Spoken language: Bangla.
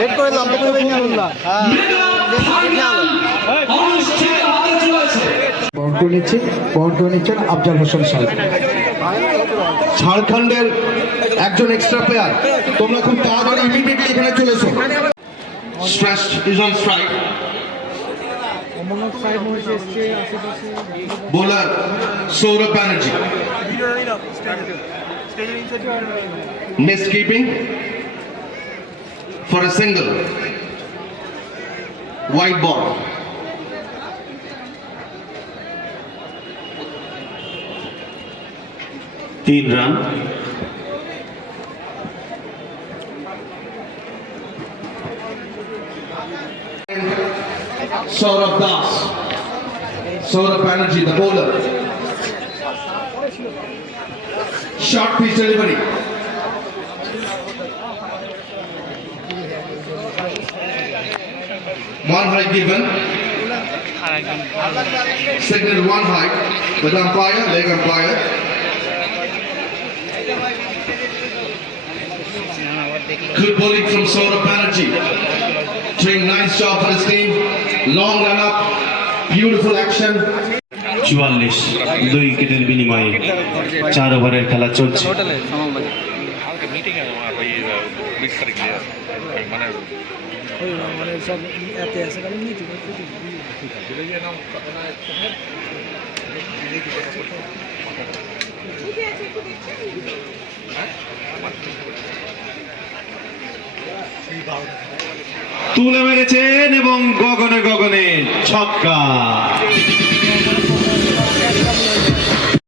লেট করে লাভ করবে না বহন করে নিচ্ছেন আফজাল হোসেন সাহেব। ঝাড়খণ্ডের একজন এক্সট্রা প্লেয়ার, তোমরা খুব তাড়াতাড়ি ইমিডিয়েটলি এখানে চলে এসো। Stress is on strike. Bowler Sourav Banerjee. Missed keeping for a single. White ball. तीन run. Saurabh Das. Saurabh Banerjee, the bowler. Short pitch delivery. One high given. Signal one high with umpire, leg umpire. Good bowling from Saurabh Banerjee. Doing nice job for his team. Long run up. Beautiful action. 44 দুই উইকেটের বিনিময়ে 4 ওভারের খেলা চলছে। তুলে মেরেছেন এবং গগনে গগনে ছক্কা।